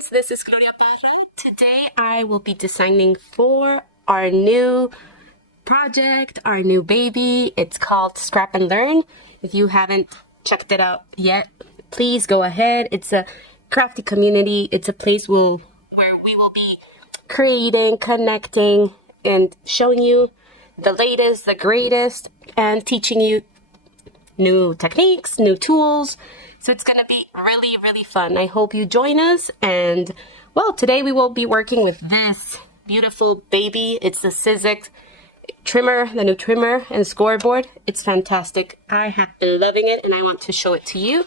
friends, this is Gloria Parra. Today I will be designing for our new project, our new baby. It's called Scrap and Learn. If you haven't checked it out yet, please go ahead. It's a crafty community. It's a place where we will be creating, connecting, and showing you the latest, the greatest, and teaching you new techniques, new tools. So it's gonna be really, really fun. I hope you join us. And well, today we will be working with this beautiful baby. It's the Sizzix trimmer, the new trimmer and scoreboard. It's fantastic. I have been loving it and I want to show it to you.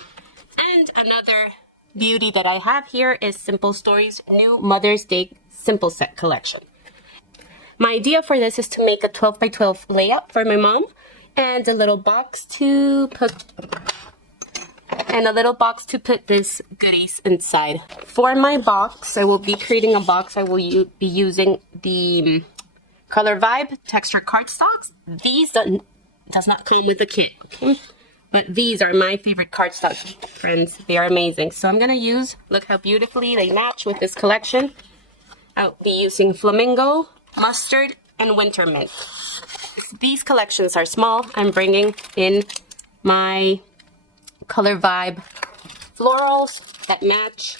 And another beauty that I have here is Simple Stories new Mother's Day Simple Set collection. My idea for this is to make a 12 by 12 layout for my mom and a little box to put this goodies inside. For my box, I will be creating a box. I will be using the Color Vibe texture cardstocks. These does not come with the kit, okay? But these are my favorite cardstocks, friends. They are amazing. So I'm gonna use, look how beautifully they match with this collection. I'll be using Flamingo, Mustard, and Winter Mint. These collections are small. I'm bringing in my Color Vibe florals that match.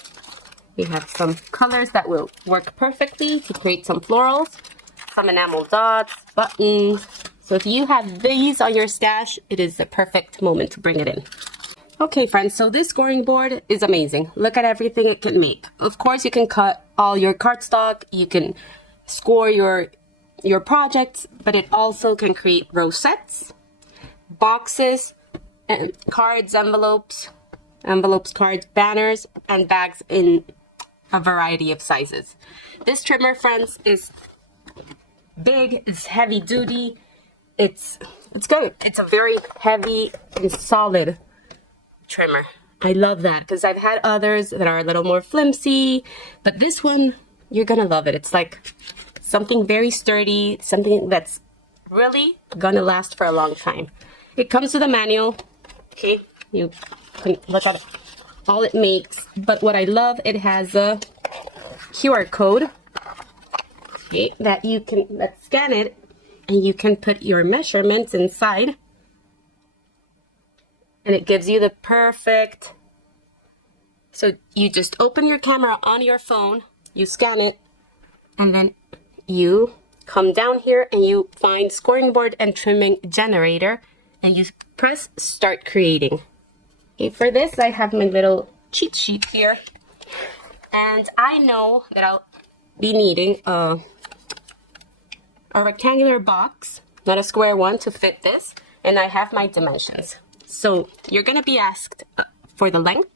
We have some colors that will work perfectly to create some florals, some enamel dots, buttons. So if you have these on your stash, it is the perfect moment to bring it in. Okay, friends, so this scoring board is amazing. Look at everything it can make. Of course, you can cut all your cardstock, you can score your projects, but it also can create rosettes, boxes, and cards, envelopes, cards, banners, and bags in a variety of sizes. This trimmer, friends, is big, it's heavy duty, it's good. It's a very heavy and solid trimmer. I love that because I've had others that are a little more flimsy, but this one, you're gonna love it. It's like something very sturdy, something that's really gonna last for a long time. It comes with a manual. Okay, you can look at it, all it makes. But what I love, it has a QR code, okay, that you can scan it, and you can put your measurements inside, and it gives you the perfect. So you just open your camera on your phone, you scan it, and then you come down here and you find Scoring Board and Trimming Generator, and you press Start Creating. Okay, for this I have my little cheat sheet here, and I know that I'll be needing a rectangular box, not a square one, to fit this, and I have my dimensions. So you're gonna be asked for the length,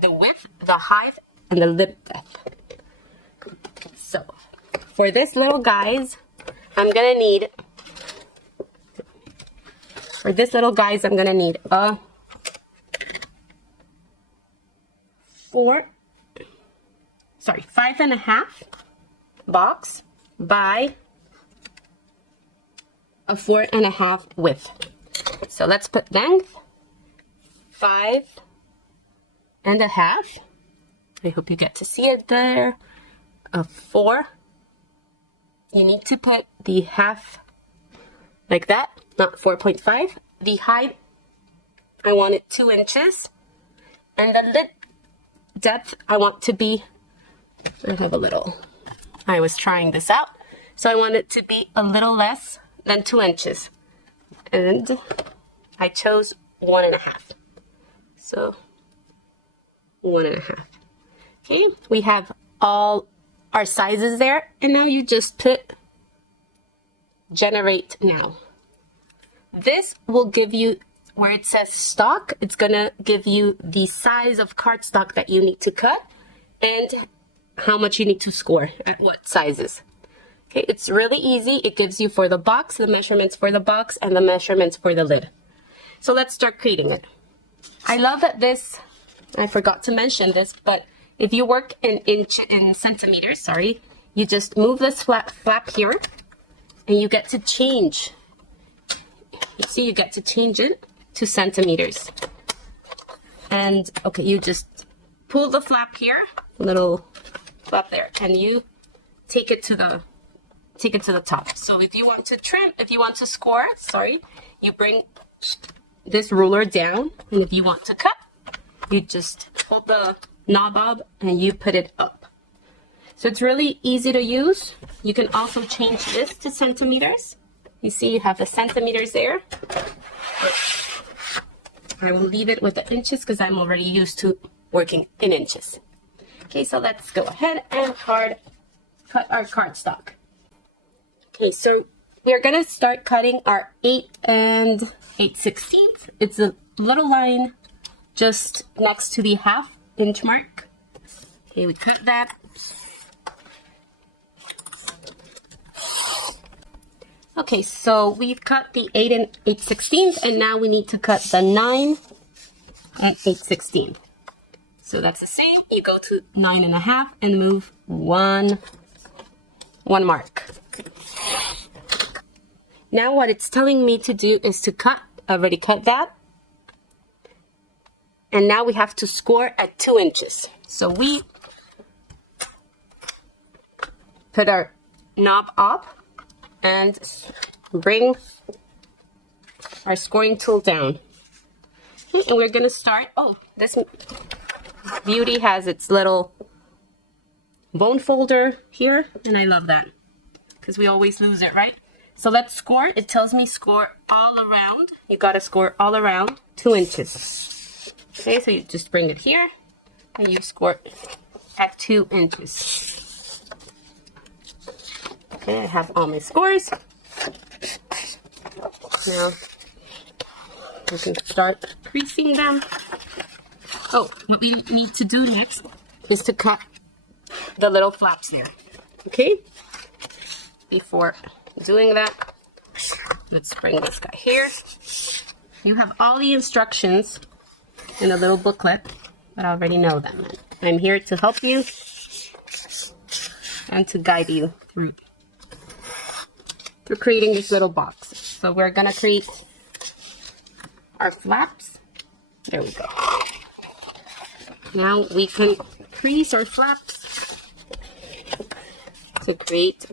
the width, the height, and the lip depth. So for this little guys, I'm gonna need a 5.5 box by a 4.5 width. So let's put length 5.5. I hope you get to see it there. A 4. You need to put the half like that, not 4.5. The height, I want it 2 inches. And the lip depth, I want to be, I was trying this out. So I want it to be a little less than 2 inches. And I chose 1.5. So 1.5. Okay, we have all our sizes there, and now you just put Generate Now. This will give you, where it says stock, it's gonna give you the size of cardstock that you need to cut and how much you need to score at what sizes. Okay, it's really easy. It gives you for the box, the measurements for the box, and the measurements for the lid. So let's start creating it. I love that this, I forgot to mention this, but if you work in centimeters, sorry, you just move this flap here, and you get to change. You see, you get to change it to centimeters. And okay, you just pull the flap here, little flap there, and you take it to the top. So if you want to trim, if you want to score, you bring this ruler down, and if you want to cut, you just hold the knob up and you put it up. So it's really easy to use. You can also change this to centimeters. You see you have the centimeters there. I will leave it with the inches because I'm already used to working in inches. Okay, so let's go ahead and cut our cardstock. Okay, so we're gonna start cutting our 8 8/16. It's a little line just next to the 1/2 inch mark. Okay, we cut that. Okay, so we've cut the 8 8/16, and now we need to cut the 9 8/16. So that's the same. You go to 9 1/2 and move one mark. Now what it's telling me to do is to cut. I already cut that. And now we have to score at 2 inches. So we put our knob up and bring our scoring tool down. And we're gonna start, this beauty has its little bone folder here, and I love that because we always lose it, right? So let's score. It tells me score all around. You gotta score all around 2 inches. Okay, so you just bring it here and you score at 2 inches. Okay, I have all my scores. Now we can start creasing them. Oh, what we need to do next is to cut the little flaps there. Okay? Before doing that, let's bring this guy here. You have all the instructions in a little booklet, but I already know them. I'm here to help you and to guide you through creating these little boxes. So we're gonna create our flaps. There we go. Now we can crease our flaps to create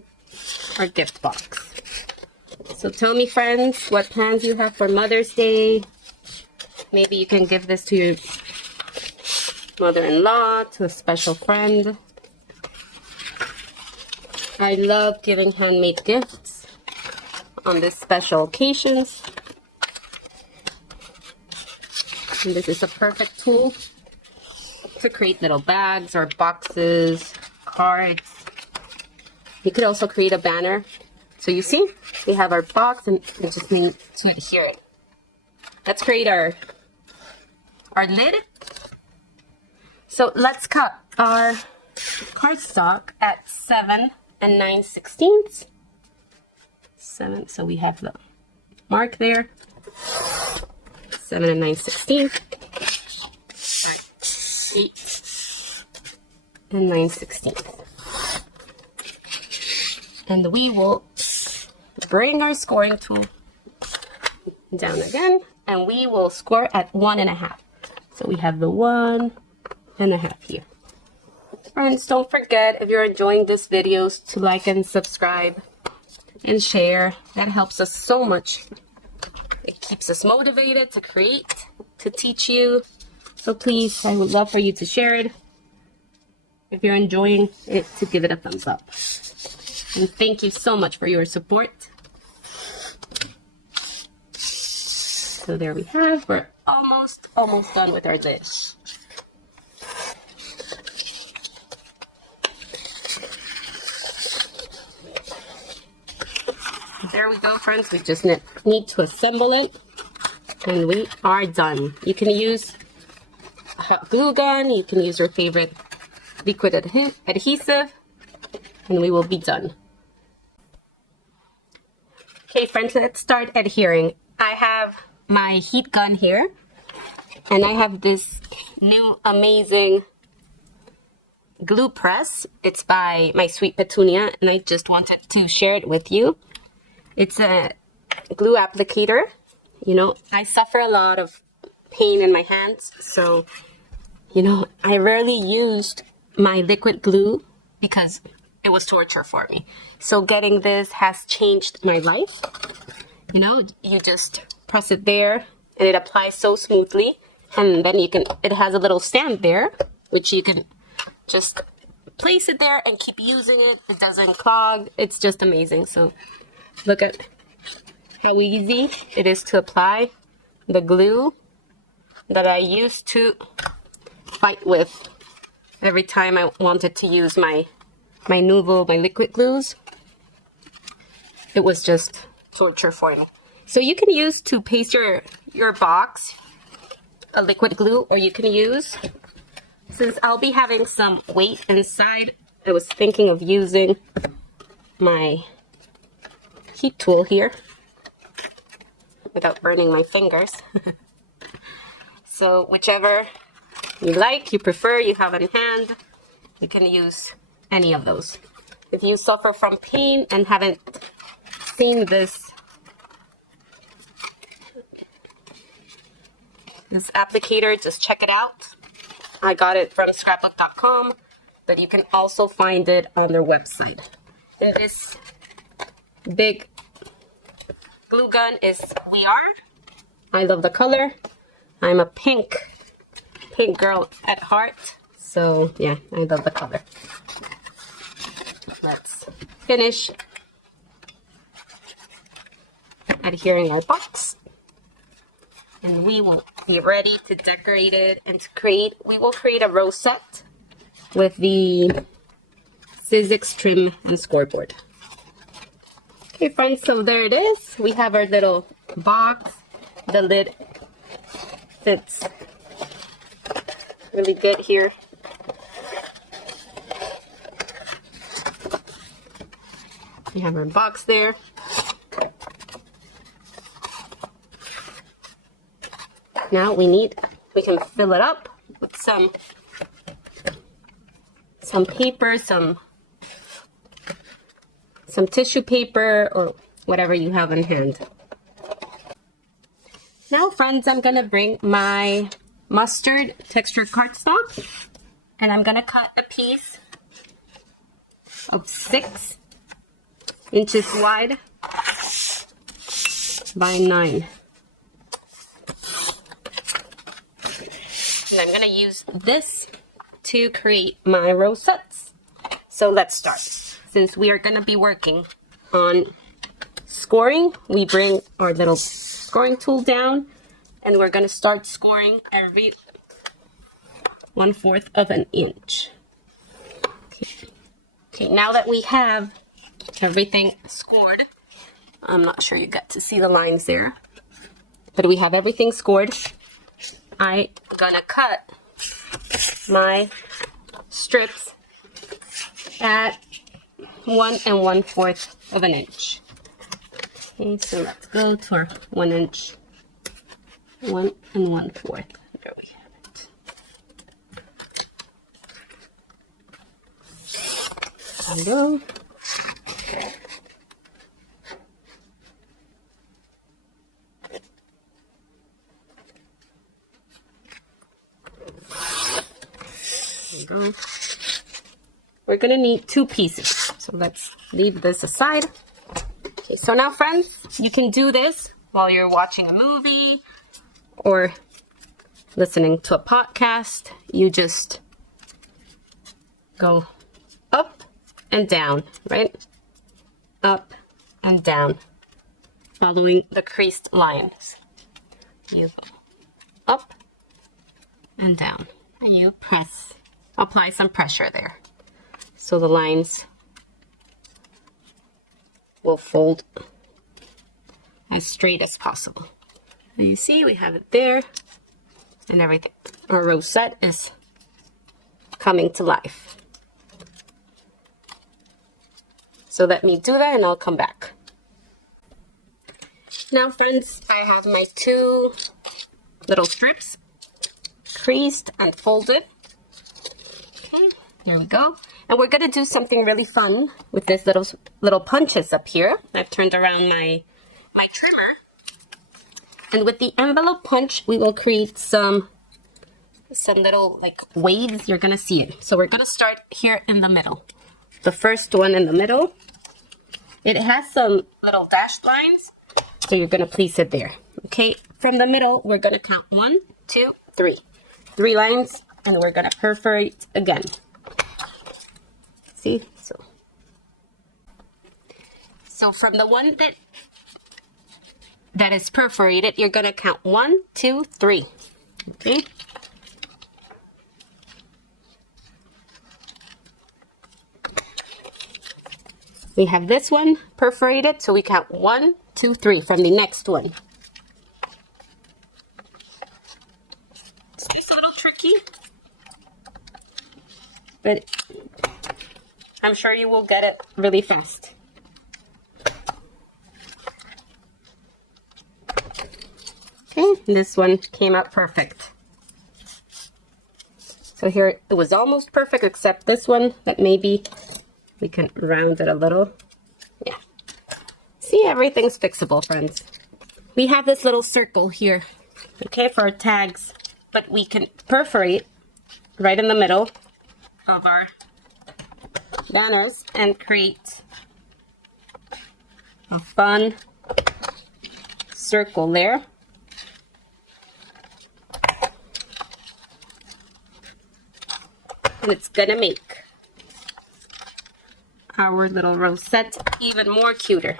our gift box. So tell me, friends, what plans you have for Mother's Day. Maybe you can give this to your mother-in-law, to a special friend. I love giving handmade gifts on these special occasions. And this is a perfect tool to create little bags or boxes, cards. You could also create a banner. So you see, we have our box and we just need to adhere it. Let's create our lid. So let's cut our cardstock at 7 9/16. 7, so we have the mark there. 7 9/16. 8 9/16. And we will bring our scoring tool down again, and we will score at 1 1/2. So we have the 1 1/2 here. Friends, don't forget, if you're enjoying this videos, to like and subscribe and share. That helps us so much. It keeps us motivated to create, to teach you. So please, I would love for you to share it. If you're enjoying it, to give it a thumbs up. And thank you so much for your support. So there we have, we're almost done with our dish. There we go, friends. We just need to assemble it, and we are done. You can use a hot glue gun, you can use your favorite liquid adhesive, and we will be done. Okay, friends, let's start adhering. I have my heat gun here, and I have this new amazing glue press. It's by My Sweet Petunia, and I just wanted to share it with you. It's a glue applicator. You know, I suffer a lot of pain in my hands, so, you know, I rarely used my liquid glue because it was torture for me. So getting this has changed my life. You know, you just press it there and it applies so smoothly. And then it has a little stand there, which you can just place it there and keep using it. It doesn't clog. It's just amazing. So look at how easy it is to apply the glue that I used to fight with every time I wanted to use my Nuvo, my liquid glues. It was just torture for me. So you can use to paste your box a liquid glue, or you can use, since I'll be having some weight inside, I was thinking of using my heat tool here without burning my fingers. So whichever you like, you prefer, you have in hand, you can use any of those. If you suffer from pain and haven't seen this applicator, just check it out. I got it from scrapbook.com, but you can also find it on their website. And this big glue gun is We Are. I love the color. I'm a pink girl at heart, so yeah, I love the color. Let's finish adhering our box. And we will be ready to decorate it and we will create a rosette with the Sizzix trim and scoreboard. Okay friends, so there it is. We have our little box. The lid fits really good here. We have our box there. Now we can fill it up with some paper, some tissue paper, or whatever you have in hand. Now friends, I'm gonna bring my mustard textured cardstock and I'm gonna cut a piece of 6 inches wide by 9. And I'm gonna use this to create my rosettes. So let's start. Since we are gonna be working on scoring, we bring our little scoring tool down and we're gonna start scoring every 1/4 of an inch. Okay, now that we have everything scored, I'm not sure you got to see the lines there, but we have everything scored. I'm gonna cut my strips at 1 1/4 of an inch. Okay, so let's go to our 1 inch, 1 1/4. There we have it. There we go. Go. We're gonna need 2 pieces, so let's leave this aside. Okay, so now friends, you can do this while you're watching a movie or listening to a podcast. You just go up and down, right? Up and down, following the creased lines. You go up and down, and you apply some pressure there, so the lines will fold as straight as possible. And you see we have it there, and everything. Our rosette is coming to life. So let me do that and I'll come back. Now friends, I have my 2 little strips creased and folded. Okay, here we go. And we're gonna do something really fun with this little punches up here. I've turned around my trimmer. And with the envelope punch, we will create some little like waves. You're gonna see it. So we're gonna start here in the middle. the first one in the middle. It has some little dashed lines, so you're gonna place it there. Okay, from the middle, we're gonna count 1, 2, 3. 3 lines, and we're gonna perforate again. See, so from the one that is perforated, you're gonna count 1, 2, 3. Okay. We have this one perforated, so we count 1, 2, 3 from the next one. It's just a little tricky, but I'm sure you will get it really fast. Okay, this one came out perfect. So here it was almost perfect, except this one that maybe we can round it a little. Yeah. See, everything's fixable, friends. We have this little circle here, okay, for our tags, but we can perforate right in the middle of our banners and create a fun circle there. And it's gonna make our little rosette even more cuter.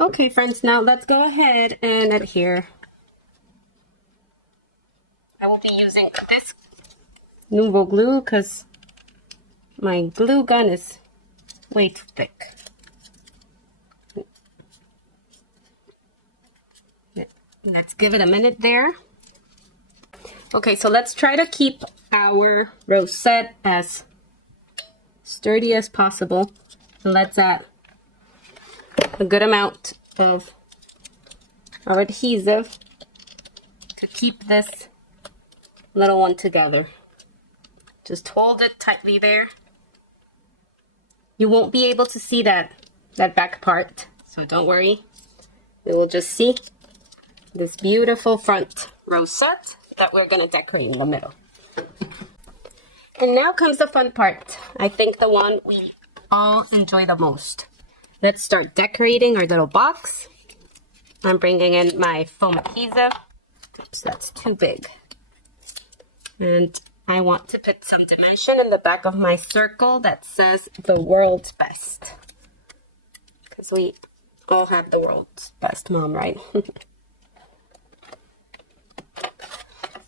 Okay, friends, now let's go ahead and adhere. I will be using this Nuvo glue because my glue gun is way too thick. Let's give it a minute there. Okay, so let's try to keep our rosette as sturdy as possible. And let's add a good amount of adhesive to keep this little one together. Just hold it tightly there. You won't be able to see that back part, so don't worry. You will just see this beautiful front rosette that we're going to decorate in the middle. And now comes the fun part. I think the one we all enjoy the most. Let's start decorating our little box. I'm bringing in my foam adhesive. Oops, that's too big. And I want to put some dimension in the back of my circle that says the world's best. Because we all have the world's best mom, right?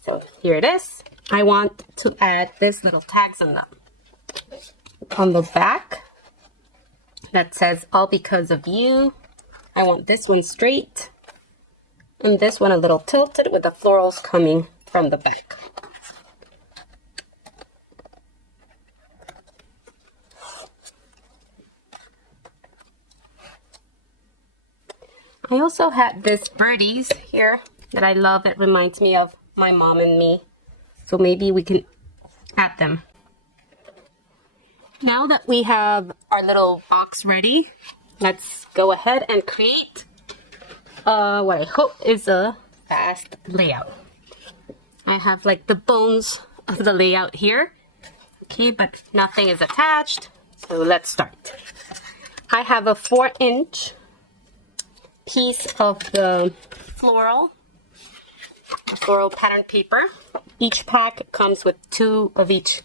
So here it is. I want to add this little tags on the back that says all because of you. I want this one straight and this one a little tilted with the florals coming from the back. I also had this birdies here that I love. It reminds me of my mom and me. So maybe we can add them. Now that we have our little box ready, let's go ahead and create what I hope is a fast layout. I have like the bones of the layout here. Okay, but nothing is attached. So let's start. I have a 4-inch piece of the floral pattern paper. Each pack comes with 2 of each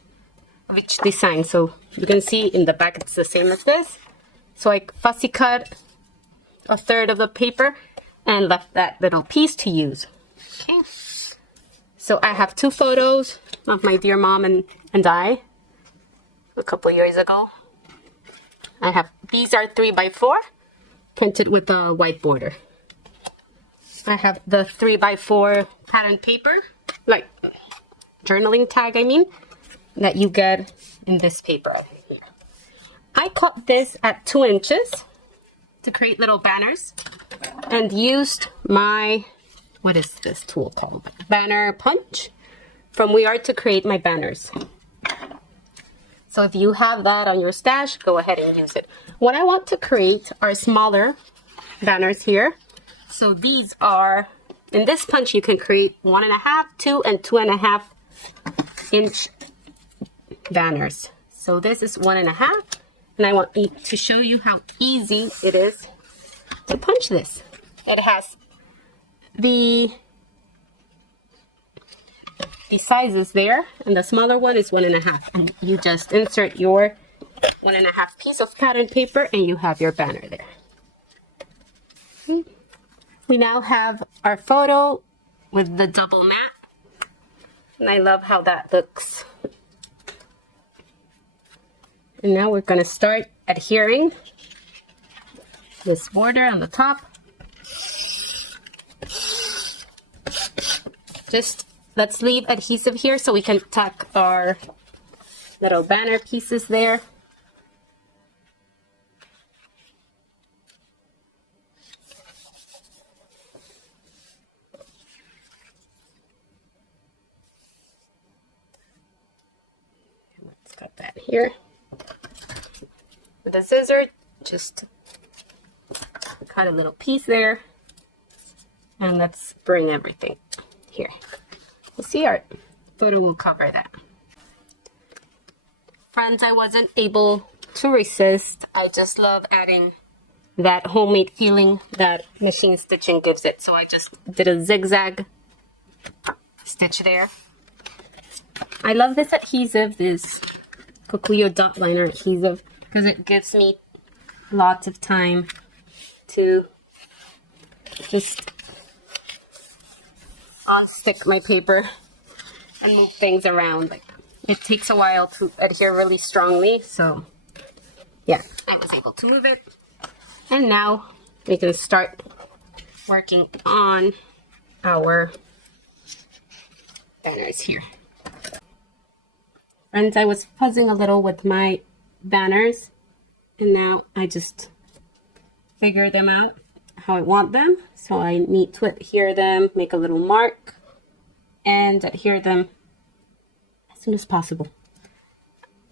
design. So you can see in the back it's the same as this. So I fussy cut a third of the paper and left that little piece to use. Okay. So I have 2 photos of my dear mom and I a couple years ago. I have, these are 3x4 printed with a white border. I have the 3x4 pattern paper, like journaling tag, I mean, that you get in this paper. I cut this at 2 inches to create little banners and used my, what is this tool called? Banner punch from We Art to create my banners. So if you have that on your stash, go ahead and use it. What I want to create are smaller banners here. So these are, in this punch you can create 1.5, 2, and 2.5 inch banners. So this is 1.5, and I want to show you how easy it is to punch this. It has the sizes there, and the smaller one is 1.5, and you just insert your 1.5 piece of pattern paper and you have your banner there. We now have our photo with the double mat, and I love how that looks. And now we're going to start adhering this border on the top. Just let's leave adhesive here so we can tuck our little banner pieces there. Let's cut that here. With a scissor, just cut a little piece there. And let's bring everything here. We'll see our photo will cover that. Friends, I wasn't able to resist. I just love adding that homemade feeling that machine stitching gives it. So I just did a zigzag stitch there. I love this adhesive, this Kokuyo dot liner adhesive, because it gives me lots of time to just stick my paper and move things around. Like, it takes a while to adhere really strongly, so yeah, I was able to move it. And now we can start working on our banners here. Friends, I was fuzzing a little with my banners, and now I just figure them out how I want them. So I need to adhere them, make a little mark, and adhere them as soon as possible.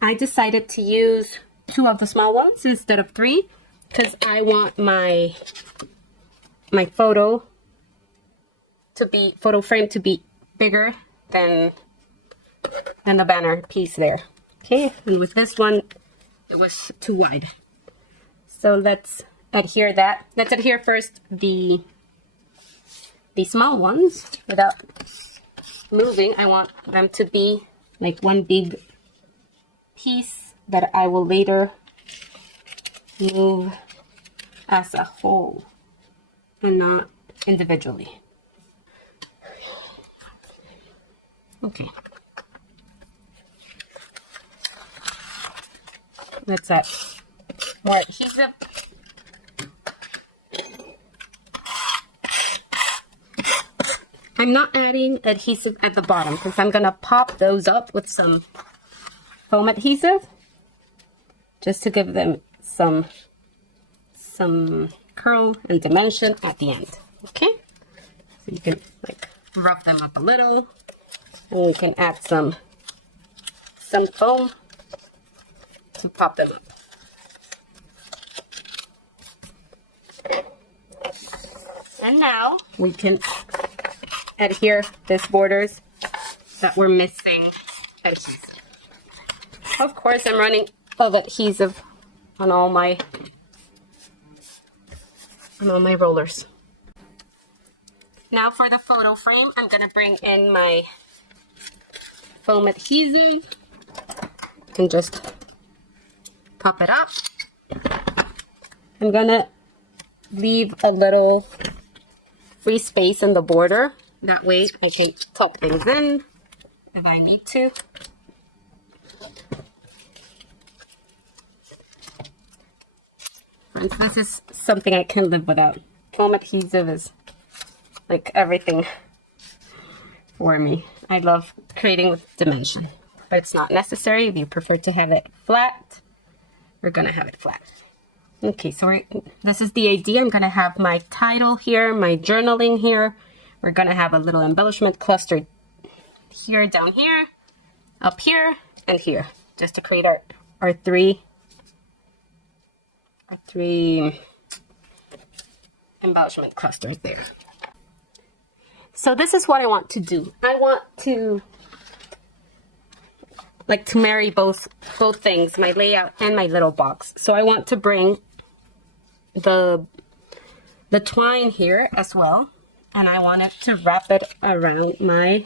I decided to use 2 of the small ones instead of 3 because I want my photo frame to be bigger than the banner piece there. Okay, and with this one it was too wide. So let's adhere that. Let's adhere first the small ones without moving. I want them to be like one big piece that I will later move as a whole and not individually. Okay. Let's add more adhesive. I'm not adding adhesive at the bottom because I'm going to pop those up with some foam adhesive just to give them some curl and dimension at the end. Okay? So you can like rough them up a little, and we can add some foam to pop them up. And now we can adhere these borders that we're missing adhesive. Of course, I'm running of adhesive on all my rollers. Now for the photo frame, I'm gonna bring in my foam adhesive and just pop it up. I'm gonna leave a little free space in the border. That way I can tuck things in if I need to. Friends, this is something I can live without. Foam adhesive is like everything for me. I love creating with dimension, but it's not necessary. If you prefer to have it flat, we're gonna have it flat. Okay, so this is the idea. I'm gonna have my title here, my journaling here. We're gonna have a little embellishment cluster here, down here, up here, and here, just to create our three embellishment clusters there. So this is what I want to do. I want to like to marry both things, my layout and my little box. So I want to bring the twine here as well, and I wanted to wrap it around my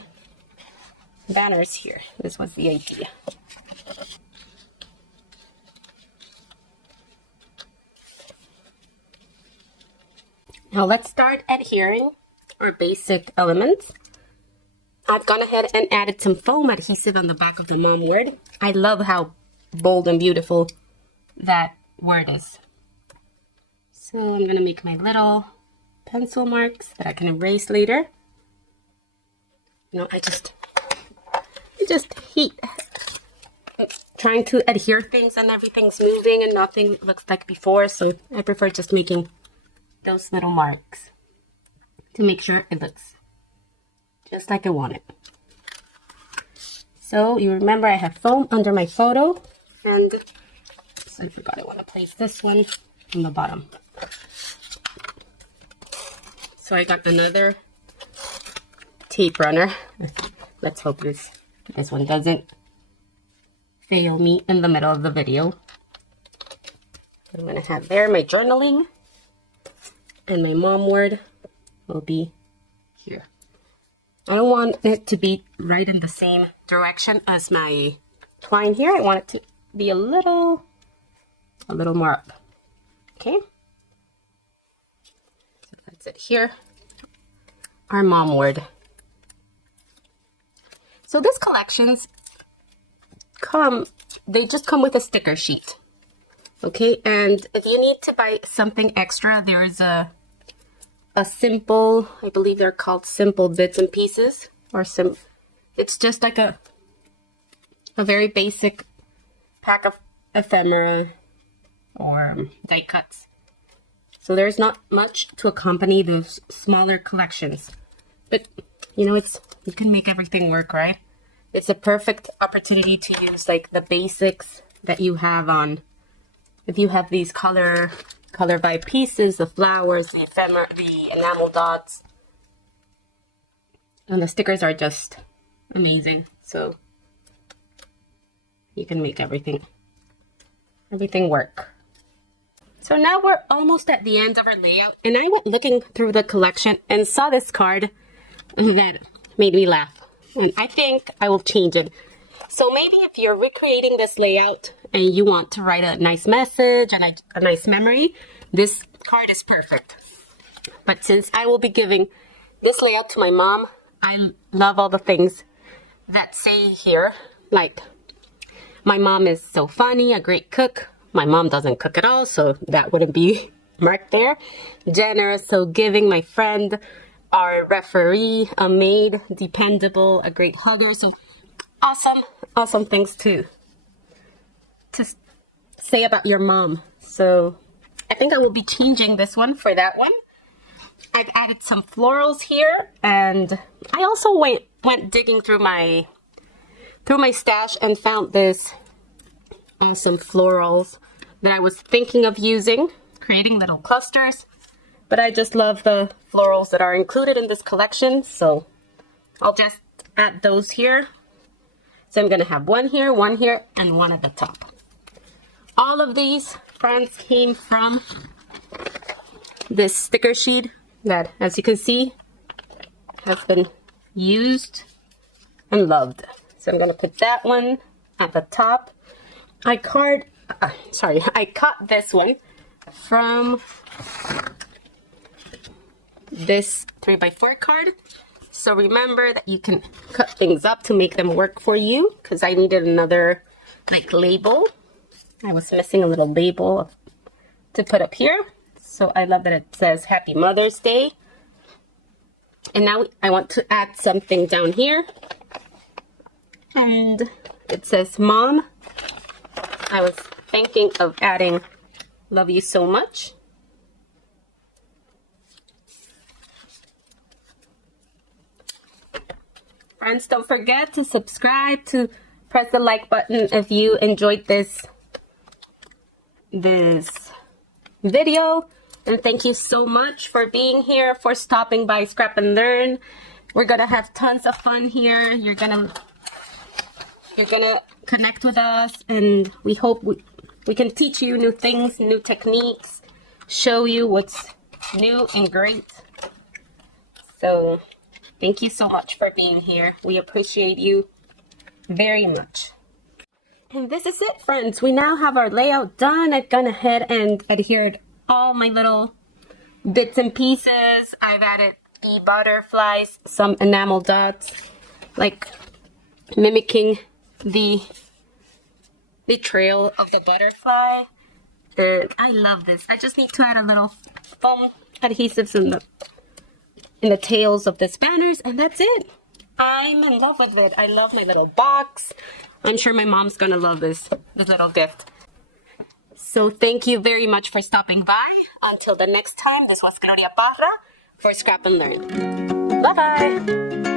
banners here. This was the idea. Now let's start adhering our basic elements. I've gone ahead and added some foam adhesive on the back of the mom word. I love how bold and beautiful that word is. So I'm going to make my little pencil marks that I can erase later. You know, I just hate trying to adhere things and everything's moving and nothing looks like before. So I prefer just making those little marks to make sure it looks just like I want it. So you remember I have foam under my photo, and I forgot I want to place this one on the bottom. So I got another tape runner. Let's hope this one doesn't fail me in the middle of the video. I'm going to have there my journaling, and my mom word will be here. I don't want it to be right in the same direction as my twine here. I want it to be a little more up. Okay. So that's it here. Our mom word. So these collections they just come with a sticker sheet. Okay, and if you need to buy something extra, there is a simple, I believe they're called simple bits and pieces, or it's just like a very basic pack of ephemera or die cuts. So there's not much to accompany those smaller collections, but you know, you can make everything work, right? It's a perfect opportunity to use like the basics that you have on, if you have these color vibe pieces, the flowers, the ephemera, the enamel dots, and the stickers are just amazing. So you can make everything work. So now we're almost at the end of our layout, and I went looking through the collection and saw this card that made me laugh, and I think I will change it. So maybe if you're recreating this layout and you want to write a nice message and a nice memory, this card is perfect. But since I will be giving this layout to my mom, I love all the things that say here, like, my mom is so funny, a great cook. My mom doesn't cook at all, so that wouldn't be marked there. Generous, so giving, my friend, our referee, a maid, dependable, a great hugger. So awesome things to say about your mom. So I think I will be changing this one for that one. I've added some florals here, and I also went digging through my stash and found this awesome florals that I was thinking of using, creating little clusters. But I just love the florals that are included in this collection, so I'll just add those here. So I'm going to have one here, and one at the top. All of these, friends, came from this sticker sheet that, as you can see, has been used and loved. So I'm going to put that one at the top. I cut this one from this 3x4 card. So remember that you can cut things up to make them work for you, because I needed another like label. I was missing a little label to put up here. So I love that it says Happy Mother's Day. And now I want to add something down here. And it says Mom. I was thinking of adding Love You So Much. Friends, don't forget to subscribe, to press the like button if you enjoyed this video. And thank you so much for being here, for stopping by Scrap and Learn. We're gonna have tons of fun here. You're gonna you're gonna connect with us, and we hope we can teach you new things, new techniques, show you what's new and great. So thank you so much for being here. We appreciate you very much. And this is it, friends. We now have our layout done. I've gone ahead and adhered all my little bits and pieces. I've added the butterflies, some enamel dots, like mimicking the trail of the butterfly. And I love this. I just need to add a little foam adhesives in the tails of these banners, and that's it. I'm in love with it. I love my little box. I'm sure my mom's gonna love this little gift. So thank you very much for stopping by. Until the next time, this was Gloria Parra for Scrap and Learn. Bye-bye.